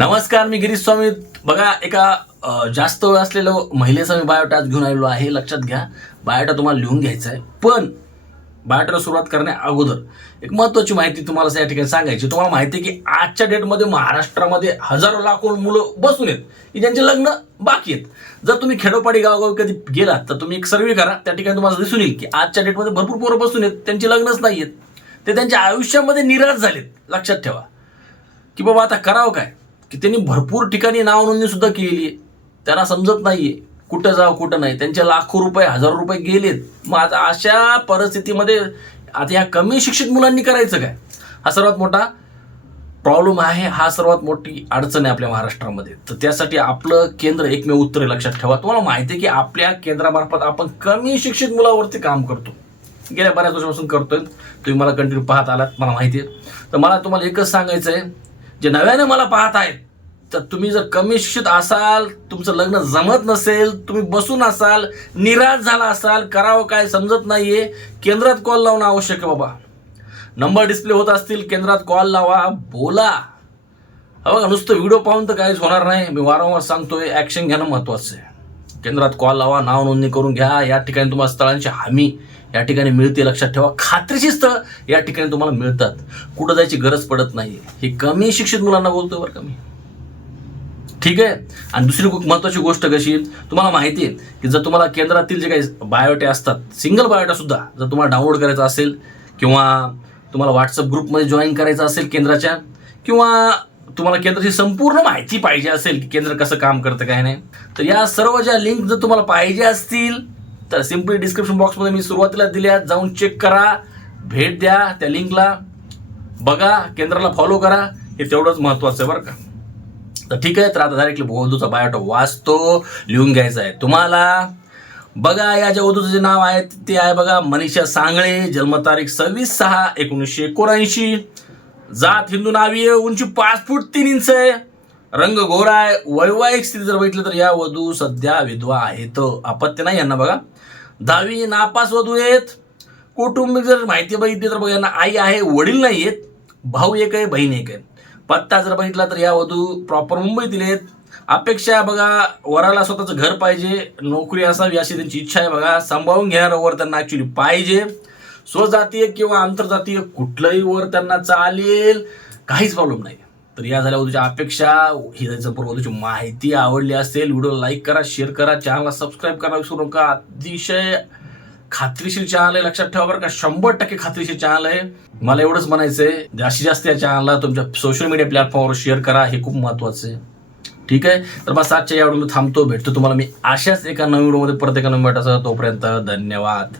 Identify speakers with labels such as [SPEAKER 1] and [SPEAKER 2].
[SPEAKER 1] नमस्कार मी गिरीश स्वामी. बघा एका जास्त वेळ असलेलं महिलेचा मी बायोटा आज घेऊन आलेलो आहे. लक्षात घ्या बायोटा तुम्हाला लिहून घ्यायचा आहे पण बायोटाला सुरुवात करण्या अगोदर एक महत्वाची माहिती तुम्हाला या ठिकाणी सांगायची. तुम्हाला माहिती आहे की आजच्या डेटमध्ये महाराष्ट्रामध्ये हजारो लाखो मुलं बसून आहेत. की ज्यांचे लग्न बाकी आहेत. जर तुम्ही खेडोपाडी गावगावी कधी गेलात तर तुम्ही एक सर्वे करा. त्या ठिकाणी तुम्हाला दिसून येईल की आजच्या डेटमध्ये भरपूर पोरं बसून आहेत. त्यांचे लग्नच नाही आहेत ते त्यांच्या आयुष्यामध्ये निराश झालेत. लक्षात ठेवा. की बाबा आता करावं काय? की त्यांनी भरपूर ठिकाणी नाव नोंदणी सुद्धा केली आहे. त्यांना समजत नाहीये. कुठं जावं कुठं नाही. त्यांचे लाखो रुपये हजारो रुपये गेलेत. मग आता अशा परिस्थितीमध्ये आता ह्या कमी शिक्षित मुलांनी करायचं काय? हा सर्वात मोठा प्रॉब्लेम आहे. हा सर्वात मोठी अडचण आहे आपल्या महाराष्ट्रामध्ये. तर त्यासाठी आपलं केंद्र एकमेव उत्तर लक्षात ठेवा. तुम्हाला माहिती आहे की आपल्या केंद्रामार्फत आपण कमी शिक्षित मुलावरती काम करतो. गेल्या बऱ्याच वर्षापासून करतोय. तुम्ही मला कंटिन्यू पाहत आलात. मला माहिती आहे. तर मला तुम्हाला एकच सांगायचं आहे जे नव्याने मला पाहत आहेत तर तुम्ही जर कमिशित असाल तुमचं लग्न जमत नसेल तुम्ही बसून असाल निराश झाला असाल करावं काय समजत नाहीये केंद्रात कॉल लावणं आवश्यक आहे बाबा. नंबर डिस्प्ले होत असतील केंद्रात कॉल लावा बोला. हा बघा नुसतं व्हिडिओ पाहून तर काहीच होणार नाही. मी वारंवार सांगतोय ॲक्शन घेणं महत्वाचं आहे. केंद्रात कॉल लावा नाव नोंदणी करून घ्या. या ठिकाणी तुम्हाला स्थळांची हमी या ठिकाणी मिळते लक्षात ठेवा. खात्रीची स्थळ या ठिकाणी तुम्हाला मिळतात. कुठं जायची गरज पडत नाही हे कमी शिक्षित मुलांना बोलतो बरं का मी. ठीक आहे? आणि दुसरी खूप महत्वाची गोष्ट कशी तुम्हाला माहिती आहे की जर तुम्हाला केंद्रातील जे काही बायोटे असतात सिंगल बायोटा सुद्धा जर तुम्हाला डाउनलोड करायचा असेल किंवा तुम्हाला व्हॉट्सअप ग्रुपमध्ये जॉईन करायचं असेल केंद्राच्या किंवा तुम्हाला केंद्राची संपूर्ण माहिती पाहिजे असेल की केंद्र कसं काम करतं काय नाही तर या सर्व ज्या लिंक जर तुम्हाला पाहिजे असतील तर सिम्पली डिस्क्रिप्शन बॉक्समध्ये मी सुरुवातीला दिल्या जाऊन चेक करा भेट द्या त्या लिंकला बघा केंद्राला फॉलो करा हे तेवढंच महत्वाचं आहे बरं का. तर ठीक आहे तर आता डायरेक्टली वधूचा बायोटा वाचतो लिहून घ्यायचा आहे. तुम्हाला बघा या ज्या वधूचं जे नाव आहे ते आहे बघा मनीषा सांगळे जन्मतारीख सव्वीस सहा एकोणीसशे एकोणऐंशी. जात हिंदू नावी आहे उंची पाच फूट तीन इंच आहे. रंग गोरा आहे. वैवाहिक स्थिती जर बघितलं तर या वधू सध्या विधवा आहेत. अपत्य नाही यांना बघा. दहावी नापास वधू आहेत. कौटुंबिक जर माहिती बघितली तर बघा यांना आई आहे वडील नाही आहेत. भाऊ एक आहे बहीण एक आहे. पत्ता जर बघितला तर या वधू प्रॉपर मुंबईतील आहेत. अपेक्षा बघा वराला स्वतःचं घर पाहिजे. नोकरी असावी अशी त्यांची इच्छा आहे बघा. सांभाळून घेणारं वर त्यांना ॲक्च्युली पाहिजे. स्वजातीय किंवा आंतरजातीय कुठलंही वर त्यांना चालेल काहीच प्रॉब्लेम नाही. तर या झाल्या वधूच्या अपेक्षा. ही संपूर्ण वधूची माहिती आवडली असेल व्हिडिओ लाईक करा शेअर करा चॅनलला सबस्क्राईब करा विसरू नका. अतिशय खात्रीशीर चॅनल आहे लक्षात ठेवा बरं का. शंभर टक्के खात्रीशीर चॅनल आहे. मला एवढंच म्हणायचंय जास्तीत जास्त या चॅनलला तुमच्या सोशल मीडिया प्लॅटफॉर्मवर शेअर करा. हे खूप महत्वाचं आहे. ठीक आहे? तर मग आजच्या या व्हिडिओ थांबतो. भेटतो तुम्हाला मी अशाच एका नवीन व्हिडिओमध्ये परत एका नवीन भेटायचं तोपर्यंत धन्यवाद.